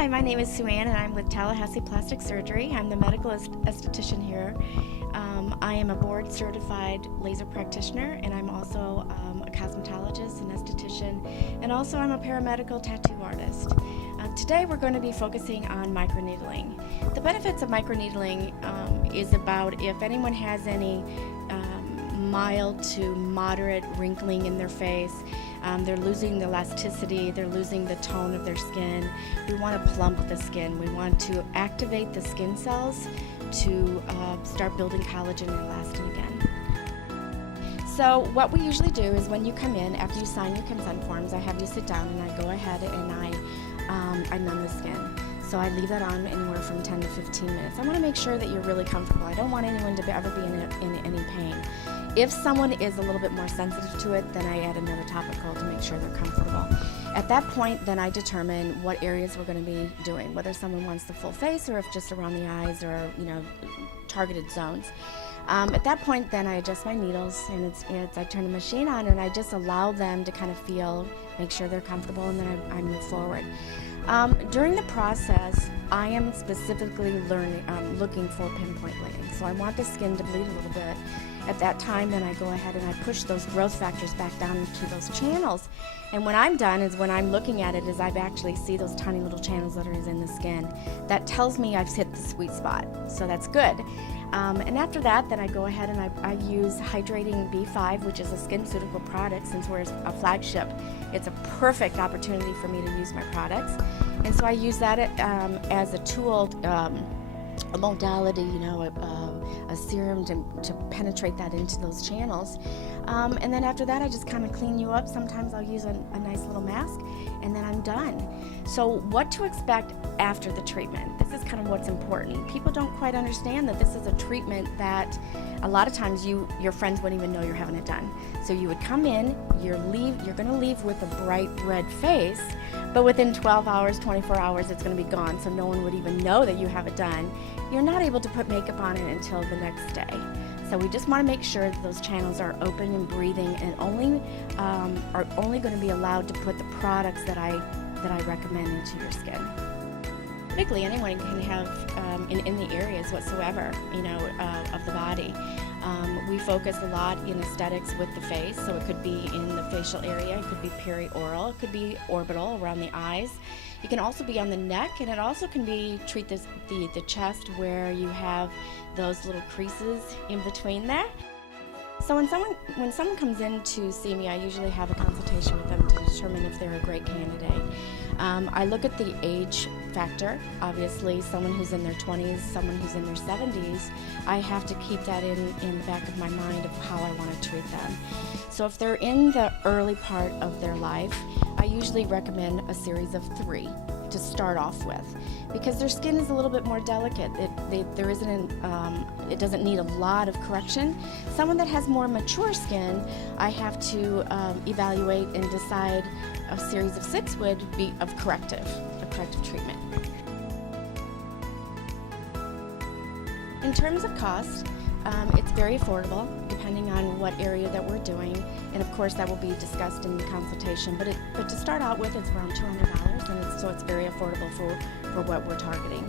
Hi, my name is Suanne and I'm with Tallahassee Plastic Surgery. I'm the medical esthetician here. I am a board certified laser practitioner, and I'm also a cosmetologist, an esthetician, and also I'm a paramedical tattoo artist. Today we're going to be focusing on microneedling. The benefits of microneedling is about if anyone has any mild to moderate wrinkling in their face, they're losing the elasticity, they're losing the tone of their skin. We want to plump the skin. We want to activate the skin cells to start building collagen and elastin again. So what we usually do is when you come in, after you sign your consent forms, I have you sit down and I go ahead and I numb the skin. So I leave that on anywhere from 10 to 15 minutes. I want to make sure that you're really comfortable. I don't want anyone to ever be in any pain. If someone is a little bit more sensitive to it, then I add another topical to make sure they're comfortable. At that point, then I determine what areas we're going to be doing, whether someone wants the full face or if just around the eyes or, targeted zones. At that point, then I adjust my needles and I turn the machine on and I just allow them to kind of feel, make sure they're comfortable, and then I move forward. During the process, I am specifically looking for pinpoint bleeding. So I want the skin to bleed a little bit. At that time, then I go ahead and I push those growth factors back down into those channels. And when I'm done is when I'm looking at it is I actually see those tiny little channels that are in the skin. That tells me I've hit the sweet spot. So that's good. And after that, then I go ahead and I use Hydrating B5, which is a SkinCeutical product. Since we're a flagship, it's a perfect opportunity for me to use my products. And so I use that as a tool, a modality, a serum to penetrate that into those channels. And then after that, I just kind of clean you up. Sometimes I'll use a nice little mask, and then I'm done. So what to expect after the treatment? This is kind of what's important. People don't quite understand that this is a treatment that a lot of times your friends wouldn't even know you're having it done. So you would come in, you're going to leave with a bright red face, but within 12 hours, 24 hours, it's going to be gone, so no one would even know that you have it done. You're not able to put makeup on it until the next day. So we just want to make sure that those channels are open and breathing and are only going to be allowed to put the products that I recommend into your skin. Typically, anyone can have in the areas whatsoever, of the body. We focus a lot in aesthetics with the face, so it could be in the facial area, it could be perioral, it could be orbital around the eyes. It can also be on the neck, and it also can treat the chest where you have those little creases in between there. So when someone comes in to see me, I usually have a consultation with them to determine if they're a great candidate. I look at the age factor. Obviously, someone who's in their 20s, someone who's in their 70s, I have to keep that in the back of my mind of how I want to treat them. So if they're in the early part of their life, I usually recommend a series of 3 to start off with, because their skin is a little bit more delicate. It doesn't need a lot of correction. Someone that has more mature skin, I have to evaluate and decide a series of 6 would be of corrective treatment. In terms of cost, it's very affordable depending on what area that we're doing, and of course that will be discussed in the consultation, but to start out with, it's around $200, and so it's very affordable for what we're targeting.